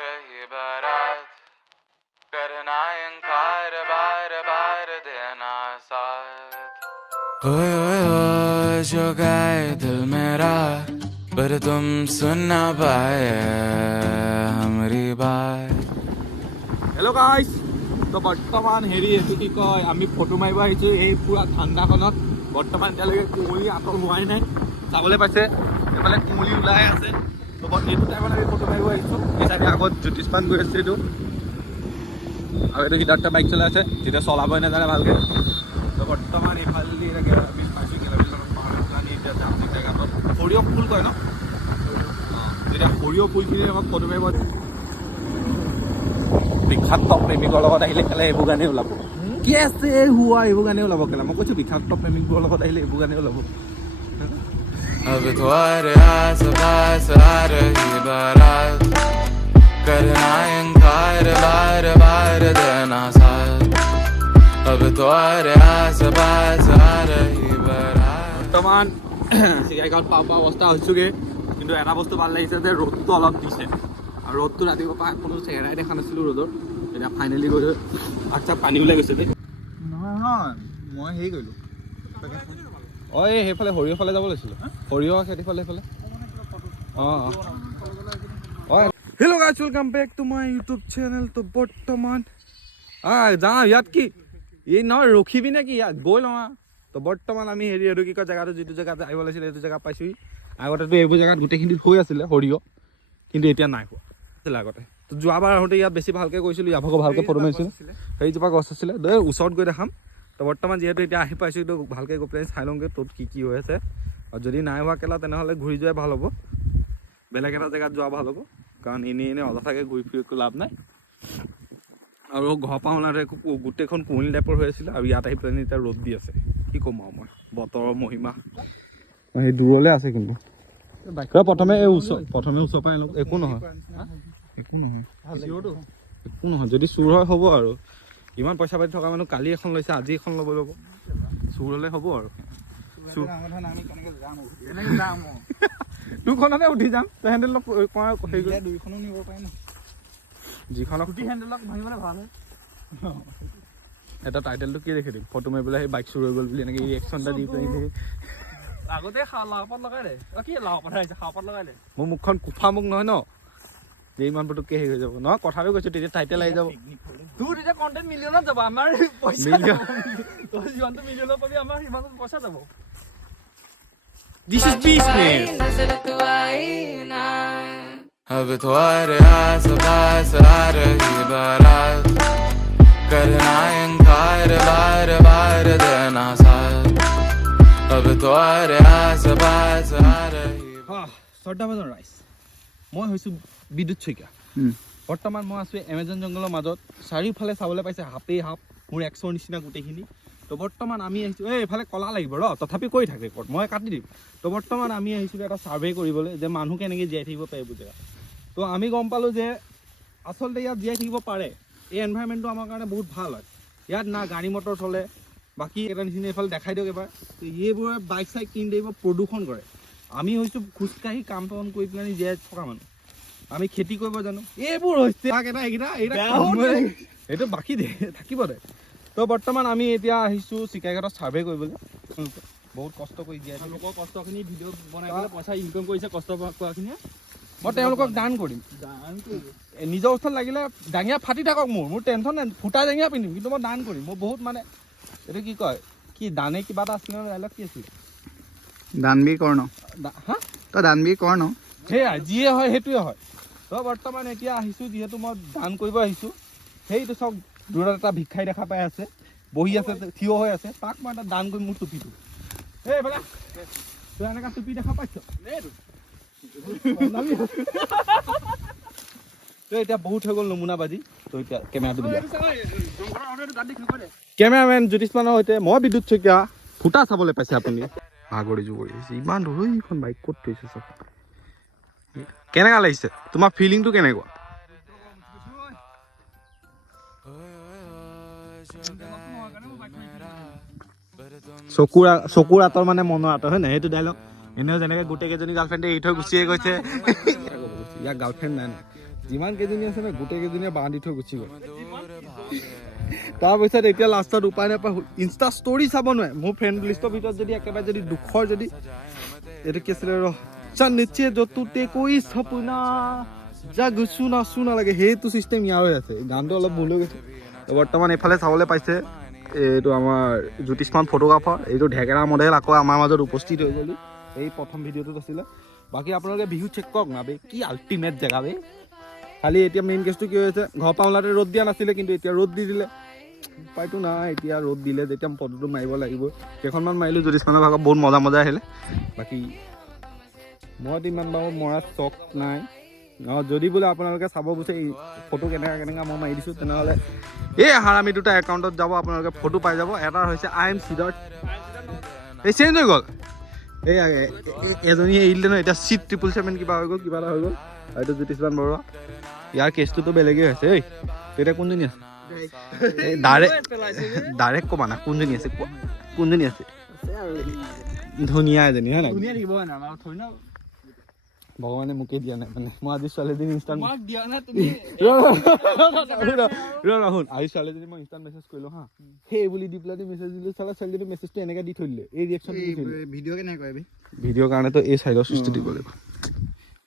रही बारात करना इंकार बार बार देना साथ ओए जो गए दिल मेरा पर तुम सुन ना पाए हमारी बात हेलो गाइस तो बर्तमान हेरी एतु की कय आमी फटो मारिब आइছো এই পুরা ঠান্ডাখনত বৰ্তমান এতিয়ালৈকে কুমলি আতল হোৱাই নাই চাবলৈ পাইছে এফালে কুমলি ওলাই আছে তো এইটো টাইমত আমি ফটো মাৰিব আহিছো এই চাইডে আগত জ্যোতিষপান গৈ আছে এইটো আৰু এইটো হিতাৰটা বাইক চলাই আছে যেতিয়া চলাবই নাজানে ভালকে তো বৰ্তমান এইফালেদি এনেকৈ আমি পাইছোঁ কিলোমিটাৰ পানী এতিয়া যাম জেগাত সৰিয়হ ফুল কয় ন যেতিয়া সৰিয়হ ফুলখিনি আমাক ফটো মাৰিব বিষাক্ত প্ৰেমিকৰ লগত আহিলে কেলে এইবোৰ গানেই ওলাব কি আছে হোৱা এইবোৰ গানেই ওলাব কেলে মই কৈছোঁ বিষাক্ত প্ৰেমিকৰ লগত আহিলে এইবোৰ গানেই ওলাব अब तुम्हारे आस पास आ रही बारात करना इंकार बार बार देना साथ अब तुम्हारे आस पास आ रही बारात বৰ্তমান চিকাইঘাট পাব অৱস্থা হৈছোগে কিন্তু এটা বস্তু ভাল লাগিছে যে ৰ'দটো অলপ দিছে আৰু ৰ'দটো ৰাতিপুৱা পৰা কোনো চেহেৰাই দেখা নাছিলোঁ ৰ'দৰ এতিয়া ফাইনেলি গৈ আচ্ছা পানী ওলাই গৈছে দেই নহয় মই হেৰি কৰিলোঁ অঁ এই সেইফালে সৰিয়হ ফালে যাব লৈছিলোঁ সৰিয়হ খেতি ফালে সেইফালে um um hello' guys welcome back to my YouTube channel তো বৰ্তমান যাওঁ ইয়াত কি এই নহয় ৰখিবি নে কি ইয়াত গৈ লওঁ তো বৰ্তমান আমি হেৰি এইটো কি কয় জেগাটো যিটো জেগাত আহিব লাগিছিলে এইটো জেগা পাইছোঁহি আগতেতো এইবোৰ জেগাত গোটেইখিনি হৈ আছিলে সৰিয়হ কিন্তু এতিয়া নাই হোৱা আছিলে আগতে তো যোৱাবাৰ আহোঁতে ইয়াত বেছি ভালকৈ গৈছিলোঁ ইয়াৰ ভাগৰ ভালকৈ ফটো মাৰিছিলোঁ সেইজোপা গছ আছিলে ওচৰত গৈ দেখাম তো বৰ্তমান যিহেতু এতিয়া আহি পাইছোঁ এইটো ভালকৈ গৈ পেলাই চাই লওঁগৈ ত'ত কি হৈ আছে আৰু যদি নাই হোৱা কেলা তেনেহ'লে ঘূৰি যোৱাই ভাল হ'ব বেলেগ এটা জেগাত যোৱা ভাল হ'ব কাৰণ এনেই অযথাকৈ ঘূৰি ফুৰি একো লাভ নাই আৰু ঘৰ পৰা ওলাওঁতে একো গোটেইখন কুঁৱলী টাইপৰ হৈ আছিলে আৰু ইয়াত আহি পেলাই এতিয়া ৰ'দ দি আছে কি ক'ম আৰু মই বতৰৰ মহিমা সেই দূৰলৈ আছে কিন্তু প্ৰথমে ওচৰ পৰা একো নহয় একো নহয় যদি চুৰ হয় হ'ব আৰু ইমান পইচা পাতি থকা মানুহ কালি এখন লৈছে আজি এখন ল'ব ল'ব চুৰ হ'লে হ'ব আৰু দুখনতে উঠি যাম হেণ্ডেল দুইখনো নিব পাৰি ন যিখনক হেণ্ডেলক ভাঙিবলৈ ভাল হয় এটা টাইটেলটো কি দেখি দিম ফটো মাৰি পেলাই সেই বাইক চুৰ হৈ গ'ল বুলি এনেকৈ ৰিয়েকশ্যন এটা দি পেলাই আগতে লাওপাত লগাই দে কি লাওপাত আহিছে খাওপাত লগাই দে মোৰ মুখখন কুফা মুখ নহয় ন যে ইমান পটককৈ হেৰি হৈ যাব নহয় কথাটো কৈছোঁ তেতিয়া টাইটেল আহি যাব তোৰ তেতিয়া কণ্টেণ্ট মিলিয়নত যাব আমাৰ পইচা তই যিমানটো মিলিয়নত পাবি আমাৰ সিমানটো পইচা যাব This is business. अब तुम्हारे आस पास आ रही बारात करना इंकार बार बार देना साथ अब तुम्हारे आस पास आ रही শ্ৰদ্ধা ভজন ৰাইজ মই হৈছোঁ বিদ্যুৎ শইকীয়া বৰ্তমান মই আছোঁ এমেজন জংঘলৰ মাজত চাৰিওফালে চাবলৈ পাইছে হাপেই হাপ মোৰ এক্সৰ নিচিনা গোটেইখিনি তো বৰ্তমান আমি আহিছোঁ এইফালে কলা লাগিব ৰ তথাপি কৈ থাকে ৰেকৰ্ড মই কাটি দিম তো বৰ্তমান আমি আহিছিলোঁ এটা ছাৰ্ভে কৰিবলৈ যে মানুহ কেনেকৈ জীয়াই থাকিব পাৰে এইবোৰ জেগাত তো আমি গম পালোঁ যে আচলতে ইয়াত জীয়াই থাকিব পাৰে এই এনভাইৰমেণ্টটো আমাৰ কাৰণে বহুত ভাল হয় ইয়াত না গাড়ী মটৰ চলে বাকী এটা নিচিনা এইফালে দেখাই দিয়ক এবাৰ তো এইবোৰে বাইক চাইক কিনি দিব প্ৰদূষণ কৰে আমি হৈছোঁ খোজকাঢ়ি কাম বন কৰি পেলাই জীয়াই থকা মানুহ আমি খেতি কৰিব জানো এইবোৰ হৈছে এইটো বাকী দে থাকিব দে তো বৰ্তমান আমি এতিয়া আহিছোঁ চিকাইঘাটত ছাৰ্ভে কৰিবলৈ বহুত কষ্ট কৰি জীয়াই তেওঁলোকৰ কষ্টখিনি ভিডিঅ' বনাই পেলাই পইচা ইনকাম কৰিছে কষ্ট কৰাখিনিয়ে মই তেওঁলোকক দান কৰিম নিজৰ ওচৰত লাগিলে ডাঙিয়া ফাটি থাকক মোৰ টেনশ্যন নাই ফুটা ডাঙিয়া পিন্ধিম কিন্তু মই দান কৰিম মই বহুত মানে এইটো কি কয় কি দানে কিবা এটা আছিলে ডাইলগ কি আছিল দানবীৰ কৰ্ণ হা তই দানবীৰ কৰ্ণ সেয়া যিয়ে হয় সেইটোৱে হয় তো বৰ্তমান এতিয়া আহিছোঁ যিহেতু মই দান কৰিব আহিছোঁ সেইটো চব দূৰত এটা ভিক্ষাৰী দেখা পাই আছে বহি আছে থিয় হৈ আছে তাক মই এটা দান কৰিম মোৰ টুপিটো এই বেলা তই এনেকুৱা টুপি দেখা পাইছ তই এতিয়া বহুত হৈ গ'ল নমুনা বাজি তই এতিয়া কেমেৰাটো কেমেৰামেন জ্যোতিষমানৰ সৈতে মই বিদ্যুৎ শইকীয়া ফুটা চাবলৈ পাইছে আপুনি ভাগৰি জুগৰি আহিছে ইমান দূৰ এইখন বাইক ক'ত থৈছে চব কেনেকুৱা লাগিছে তোমাৰ ফিলিংটো কেনেকুৱা চকুৰ আঁতৰ মানে মনৰ আঁতৰ হয় নাই সেইটো ডাইলগ এনেও যেনেকৈ গোটেইকেইজনী গাৰ্লফ্ৰেণ্ডে এৰি থৈ গুচিয়ে গৈছে ইয়াৰ গাৰ্লফ্ৰেণ্ড নাই যিমান কেইজনী আছে না গোটেই কেইজনীয়ে বান্ধি থৈ গুচি গ'ল তাৰপিছত এতিয়া লাষ্টত উপায় নাপায় ইনষ্টা ষ্টৰি চাব নোৱাৰে মোৰ ফ্ৰেণ্ড লিষ্টৰ ভিতৰত যদি একেবাৰে যদি দুখৰ যদি এইটো কি আছিলে নিচে য'তে কৈ সপোনা জাগ চুনা চুনা লাগে সেইটো চিষ্টেম ইয়াৰ হৈ আছে গানটো অলপ ভুল হৈ গৈছে বৰ্তমান এইফালে চাবলৈ পাইছে এইটো আমাৰ জ্যোতিষ্মান ফটোগ্ৰাফাৰ এইটো ঢেকেৰা মডেল আকৌ আমাৰ মাজত উপস্থিত হৈ গ'লো এই প্ৰথম ভিডিঅ'টোত আছিলে বাকী আপোনালোকে বিহু চেক কৰক না বে কি আল্টিমেট জেগা বে খালি এতিয়া মেইন কেছটো কি হৈছে ঘৰৰ পৰা ওলাওঁতে ৰ'দ দিয়া নাছিলে কিন্তু এতিয়া ৰ'দ দি দিলে উপায়তো নাই এতিয়া ৰ'দ দিলে যেতিয়া ফটোটো মাৰিব লাগিব কেইখনমান মাৰিলোঁ জ্যোতিষ্মানৰ ভাগত বহুত মজা মজা আহিলে বাকী মইতো ইমান বাৰু মৰা চখ নাই যদি বোলে আপোনালোকে চাব বিচাৰে ফটো কেনেকৈ মই মাৰি দিছোঁ তেনেহ'লে এই হাৰামি দুটা একাউণ্টত যাব আপোনালোকে ফটো পাই যাব এটাৰ হৈছে IM Siddharth এই চেঞ্জ হৈ গ'ল এই এজনীয়ে এৰিলে ন এতিয়া চিট 777 কিবা হৈ গ'ল কিবা এটা হৈ গ'ল এইটো জ্যোতিষ্মান বৰুৱা ইয়াৰ কেছটোতো বেলেগেই হৈছে এই তেতিয়া কোনজনী আছে ডাইৰেক্ট ক'বা না কোনজনী আছে কোনজনী আছে ধুনীয়া এজনী হয় নাই ভগৱানে মোকে দিয়া নাই মানে মই আজি ছোৱালীজনী ইনষ্টাণ্ট শুন আজি ছোৱালীজনী মই ইনষ্টাণ্ট মেছেজ কৰিলোঁ হা সেই বুলি দি পেলাই মেছেজ দিলোঁ চালা ছোৱালীজনী মেছেজটো এনেকৈ দি থৈ দিলে এই ৰিয়েকশ্যন ভিডিঅ' কেনেকৈ কৰিবি ভিডিঅ'ৰ কাৰণেতো এই চাইডৰ সৃষ্টি দিব লাগিব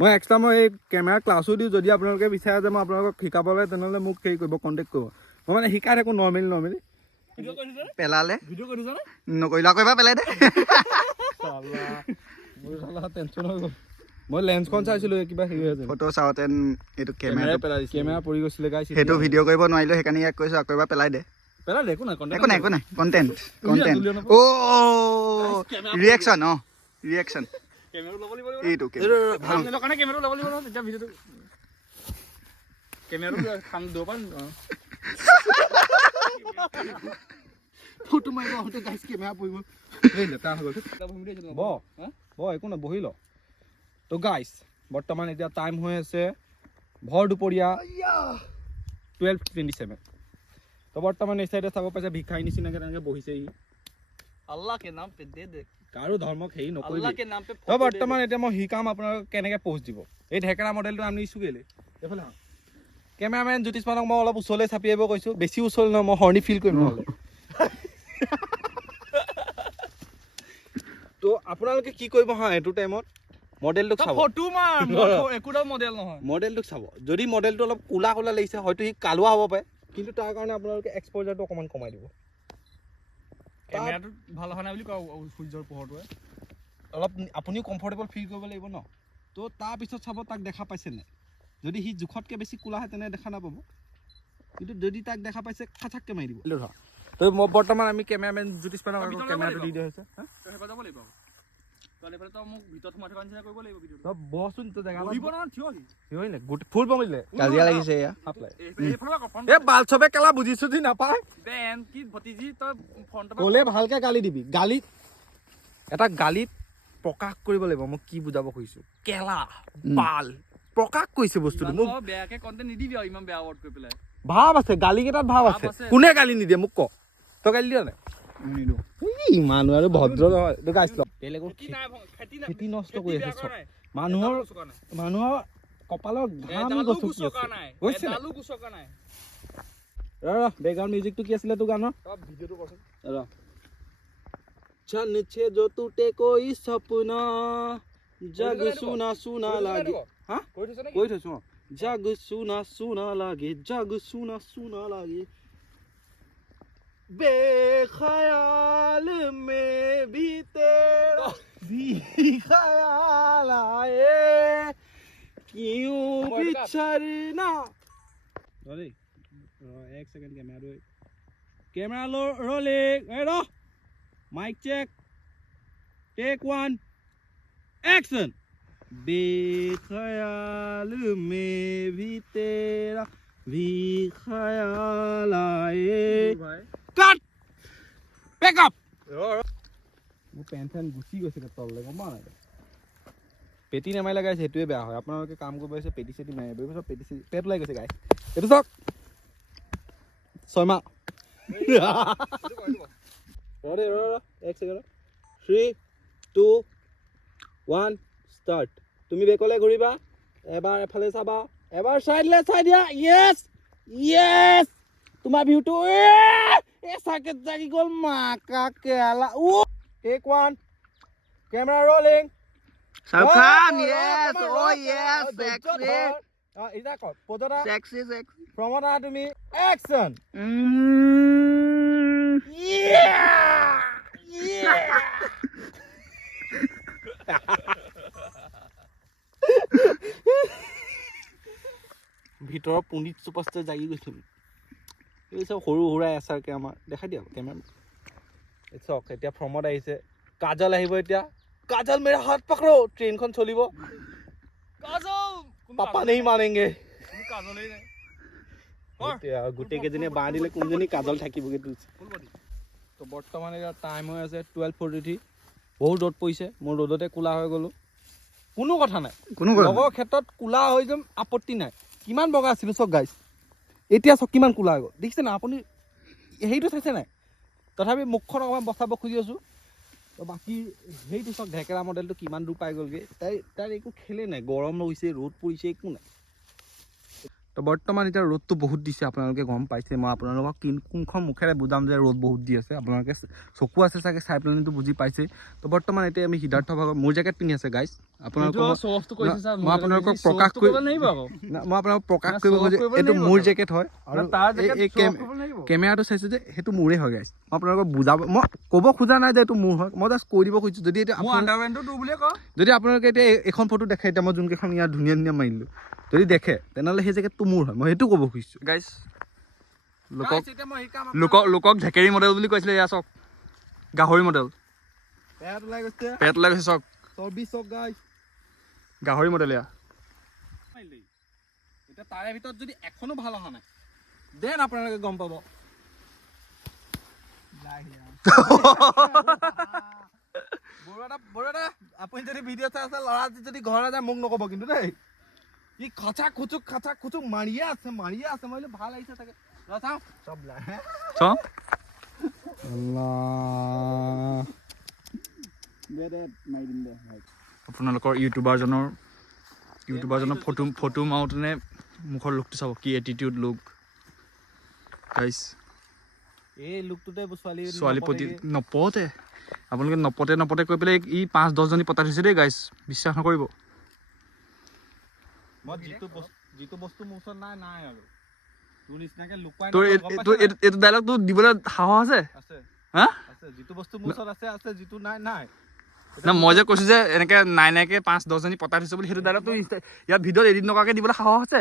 মই এক্সট্ৰা মই এই কেমেৰা ক্লাছো দিওঁ যদি আপোনালোকে বিচাৰে যে মই আপোনালোকক শিকাবলৈ তেনেহ'লে মোক হেৰি কৰিব কণ্টেক্ট কৰিব মই মানে শিকাই থাকোঁ নৰ্মেলি পেলালে নকৰিলা কৰিবা পেলাই দে টেনশ্যন হৈ গ'ল মই লেন্সখন চাইছিলোঁ কিবা হেৰি হৈ আছে ফটো চাওঁতে এইটো কেমেৰা পৰি গৈছিলে গাইছ সেইটো ভিডিঅ' কৰিব নোৱাৰিলোঁ সেইকাৰণে ইয়াক কৈছোঁ আকৌ এবাৰ পেলাই দে একো নাই কণ্টেণ্ট অ' ৰিয়েকশ্যন ৰিয়েকশ্যন এইটো ফটো মাৰিব আহোঁতে গাইছ কেমেৰা পৰিব একো নাই বহি ল তো গাইছ বৰ্তমান এতিয়া টাইম হৈ আছে ভৰ দুপৰীয়া 12:27 তো বৰ্তমান এই চাইডে চাব পাইছে ভিক্ষাৰী নিচিনাকৈ তেনেকৈ বহিছে ই আল্লাহ কে নাম পে দে দে কাৰো ধৰ্মক হেৰি নকৰিবি আল্লাহ কে নাম পে তো বৰ্তমান এতিয়া মই শিকাম আপোনালোকক কেনেকৈ পোষ্ট দিব এই ঢেকেৰা মডেলটো আমি ইছ্যু কেলে এইফালে কেমেৰামেন জ্যোতিষ্মানক মই অলপ ওচৰলৈ চাপি আহিব কৈছোঁ বেছি ওচৰলৈ নহয় মই হৰ্ণি ফিল কৰিম নহ'লে তো আপোনালোকে কি কৰিব হা এইটো টাইমত মডেলটোক চাব ফটো মাৰ একোটা মডেল নহয় মডেলটোক চাব যদি মডেলটো অলপ কোলা লাগিছে হয়তো সি কালুৱা হ'ব পাৰে কিন্তু তাৰ কাৰণে আপোনালোকে এক্সপ'জাৰটো অকণমান কমাই দিব কেমেৰাটো ভাল হোৱা নাই বুলি কওঁ সূৰ্যৰ পোহৰটোৱে অলপ আপুনিও কমফৰ্টেবল ফিল কৰিব লাগিব ন তো তাৰপিছত চাব তাক দেখা পাইছে নাই যদি সি জোখতকৈ বেছি কোলা হয় তেনে দেখা নাপাব কিন্তু যদি তাক দেখা পাইছে খাচাককৈ মাৰি দিব তো বৰ্তমান আমি কেমেৰামেন জ্যোতিষ্মানক কেমেৰাটো দি দিয়া হৈছে যাব লাগিব মোক ভিতৰত সোমাই থকা নিচিনা কৰিব লাগিব ভিডিঅ'টো বহচোন তো জেগা ফুল পমিলে কাজিয়া লাগিছে এয়া এই বাল চবে কেলা বুজিছো যি নাপায় বেন কি ভতিজি তই ফ্ৰণ্ট ক'লে ভালকে গালি দিবি গালিত এটা গালিত প্ৰকাশ কৰিব লাগিব মই কি বুজাব খুজিছো কেলা বাল প্ৰকাশ কৰিছে বস্তুটো মোক বেয়াকে কণ্টেণ্ট নিদিবি আৰু ইমান বেয়া ৱৰ্ড কৰি পেলাই ভাৱ আছে গালি কেইটাত ভাৱ আছে কোনে গালি নিদিয়ে মোক ক তই গালি দিয় নাই মানুহ আৰু ভদ্ৰ নহয় বেলেগৰ খেতি নষ্ট কৰি আছে মানুহৰ কপালৰ ঘাম গছকি আছে বেকগ্ৰাউণ্ড মিউজিকটো কি আছিলে তোৰ গানৰ ভিডিঅ'টো কৰচোন छन छे जो टूटे कोई सपना जग सुना सुना लागे हां कोई थसो जग सुना सुना लागे बेख्याल में भी तेरा भी ख्याल आए क्यों बिछड़ना अरे एक सेकंड कैमरा रोलिंग ए रो माइक चेक टेक 1 एक्शन बेख्याल में भी तेरा भी ख्याल आए कट बैक अप वो पेंशन गुसी গৈছে তললে গম পাও নাই পেটি নামাই লাগাইছে হেতুৱে বেয়া হয় আপোনালোকে কাম কৰিব আছে পেটি সেটি মাই বেবি সব পেটি পেট লাগি গৈছে গাই এটো সক ছয়মা Ready, এক সেকেন্ড 3 2 1 স্টার্ট তুমি বেকলে ঘুরিবা এবাৰ এফালে চাবা এবাৰ চাই দিলে চাই দিয়া য়েছ য়েছ তোমাৰ ভিউটো চাৰ্কেট জাগি গ'ল মাকা কেলা take 1 camera rolling Shahrukh Khan, yes, oh yes, sexy, ইটা কৰ পদটা sexy. প্ৰমোটা তুমি অ্যাকশন ভিতৰৰ পুনিত চুপাৰষ্টাৰ জাগি গৈছিল এই সব সৰু সৰুৰাই আছাৰকে আমাৰ দেখাই দিয়া কেমেৰা চাওক এতিয়া ফ্ৰমত আহিছে কাজল আহিব এতিয়া কাজল মেৰা হাত পকড়ো ট্ৰেইনখন চলিব কাজল পাপা নেই মানেंगे কাজলেই নাই এতিয়া গোটেই কেজনে বাঁ দিলে কোনজনী কাজল থাকিবগে তো বৰ্তমান এতিয়া টাইম হৈ আছে 12:43 বহুত ৰ'দ পৰিছে মোৰ ৰ'দতে কোলা হৈ গ'লো কোনো কথা নাই লগৰ ক্ষেত্ৰত কোলা হৈ যাম আপত্তি নাই কিমান বগা আছিল চক গাইছ এতিয়া চক কিমান কোলা হৈ গ'ল দেখিছে না আপুনি হেইটো চাইছে নাই তথাপি মুখখন অকমান বচাব খুজি আছো তো বাকি হেইটো চক ঢেকেৰা মডেলটো কিমান দূৰ পাই গ'লগে তাৰ একো খেলে নাই গৰম হৈছে ৰ'দ পৰিছে একো নাই তো বৰ্তমান এতিয়া ৰ'দটো বহুত দিছে আপোনালোকে গম পাইছে মই আপোনালোকক কোনখন মুখেৰে বুজাম যে ৰ'দ বহুত দি আছে আপোনালোকে চকু আছে চাগে চাই পেলাইতো বুজি পাইছে তো বৰ্তমান এতিয়া আমি সিদ্ধাৰ্থ ভাগৰ মোৰ জেকেট পিন্ধি আছে গাইছ আপোনালোকক মই আপোনালোকক প্ৰকাশ কৰিব যে এইটো মোৰ জেকেট হয় আৰু এই কেমেৰাটো চাইছো যে সেইটো মোৰে হয় গাইছ মই আপোনালোকক বুজাব মই ক'ব খোজা নাই যে এইটো মোৰ হয় মই জাষ্ট কৈ দিব খুজিছো যদি এতিয়া যদি আপোনালোকে এতিয়া এখন ফটো দেখে এতিয়া মই যোনকেইখন ইয়াত ধুনীয়া ধুনীয়া মাৰিলো যদি দেখে তেনেহ'লে সেই জেকেটটো মোৰ হয় মই সেইটো ক'ব খুজিছোঁ গাইছ লোকক ঢেকেৰী মডেল বুলি কৈছিলে এয়া চাওক গাহৰি মডেল পেট ওলাই গৈছে চাওক গাহৰি মডেল এয়া এতিয়া তাৰে ভিতৰত যদি এখনো ভাল অহা নাই দেন আপোনালোকে গম পাব বৰুৱা আপুনি যদি ভিডিঅ' চাই আছে ল'ৰা যদি ঘৰলৈ যায় মোক নক'ব কিন্তু দেই ই খাচা খুচুক মাৰিয়ে আছে মই বোলো ভাল আহিছে তাকে চাওঁ চব আপোনালোকৰ ইউটিউবাৰজনৰ ফটো মাৰোঁতে মুখৰ লুকটো চাব কি এটিটিউড লুক গাইছ এই লুকটোতে ছোৱালী প্ৰতি নপতে আপোনালোকে নপতে কৈ পেলাই ই 5-10 জনী পতাই থৈছে দেই গাইছ বিশ্বাস নকৰিব যিটো বস্তু মোৰ ওচৰত নাই আৰু তোৰ নিচিনাকে লুকুৱাই এইটো ডাইলগটো দিবলৈ সাহস আছে হা যিটো বস্তু মোৰ ওচৰত আছে যিটো নাই না মই যে কৈছো যে এনেকে নাইকে 5-10 জনী পতাই থৈছে বুলি সেইটো ডাইলগটো ইয়াত ভিডিঅ'ত এডিট নকৰাকে দিবলৈ সাহস আছে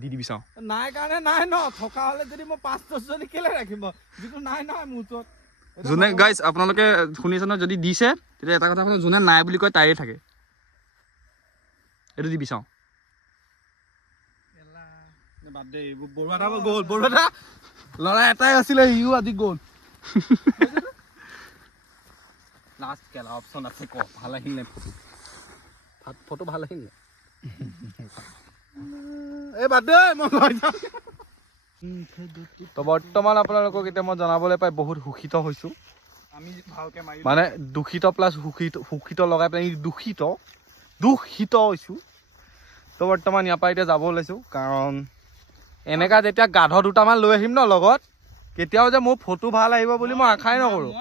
দি দিবি চাওঁ নাই কাৰণে নাই ন থকা হ'লে যদি মই 5-10 জনী কেলে ৰাখিম যিটো নাই মোৰ ওচৰত যোনে গাইছ আপোনালোকে শুনিছে ন যদি দিছে তেতিয়া এটা কথা যোনে নাই বুলি কয় তাইয়ে থাকে এইটো দিবি চাওঁ বাদ দে বৰুৱা ল'ৰা এটাই আছিলে সিও আজি গ'ল লাষ্ট কেলা অপশ্যন আছে ক ভাল আহিল নাই ফটো ভাল আহিল নাই এই বাদ দে মই তো বৰ্তমান আপোনালোকক এতিয়া মই জনাবলৈ পাই বহুত সুখিত হৈছোঁ আমি ভালকৈ মাৰি মানে দূষিত প্লাছ সুখিত লগাই পেলাই দূষিত হৈছোঁ তো বৰ্তমান ইয়াৰ পৰা এতিয়া যাব ওলাইছোঁ কাৰণ এনেকা যেতিয়া গাধ দুটামান লৈ আহিম ন লগত কেতিয়াও যে মোৰ ফটো ভাল আহিব বুলি মই আশাই নকৰোঁ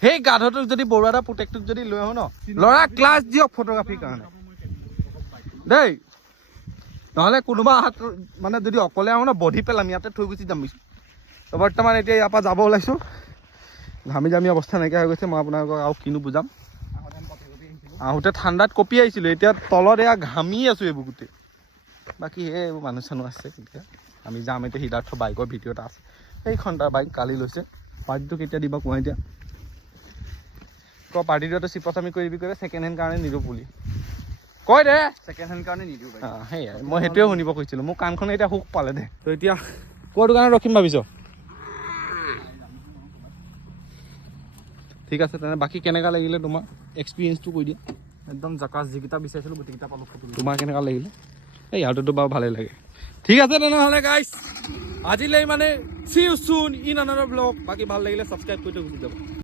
সেই গাধটোক যদি বৰুৱা পুতেকটোক যদি লৈ আহোঁ ন ল'ৰা ক্লাছ দিয়ক ফটোগ্ৰাফীৰ কাৰণে দেই নহ'লে কোনোবা হাত মানে যদি অকলে আহোঁ ন বধি পেলাম ইয়াতে থৈ গুচি যাম তো বৰ্তমান এতিয়া ইয়াৰ পৰা যাব ওলাইছোঁ ঘামি জামি অৱস্থা নাইকিয়া হৈ গৈছে মই আপোনালোকক আৰু কিনো বুজাম আহোঁতে ঠাণ্ডাত কঁপি আহিছিলোঁ এতিয়া তলত এয়া ঘামি আছোঁ এইবোৰ গোটেই বাকী এইবোৰ মানুহ চানুহ আছে এতিয়া আমি যাম এতিয়া সিদ্ধাৰ্থ বাইকৰ ভিডিঅ' এটা আছে সেইখন তাৰ বাইক কালি লৈছে পাৰ্টিটো কেতিয়া দিবা কোৱা এতিয়া পাৰ্টিটো চিপচ আমি কৰিবি কৰি ছেকেণ্ড হেণ্ড কাৰণে নিদিওঁ বুলি কয় দে ছেকেণ্ড হেণ্ড কাৰণে নিদিওঁ সেয়াই মই সেইটোৱে শুনিব খুজিছিলোঁ মোৰ কাণখনে এতিয়া সুখ পালে দে তো এতিয়া ক'ৰ দোকানত ৰখিম ভাবিছ ঠিক আছে তেনে বাকী কেনেকুৱা লাগিলে তোমাৰ এক্সপিৰিয়েঞ্চটো কৈ দিয়া একদম জাকাচ যিকেইটা বিচাৰিছিলোঁ গোটেইকেইটা পালোঁ ফটো তোমাৰ কেনেকুৱা লাগিলে এই ইয়াৰটোতো বাৰু ভালেই লাগে ঠিক আছে তেনেহ'লে গাইছ আজিলৈ মানে C you soon in another blog বাকী ভাল লাগিলে ছাবস্ক্ৰাইব কৰি থৈ গুচি যাব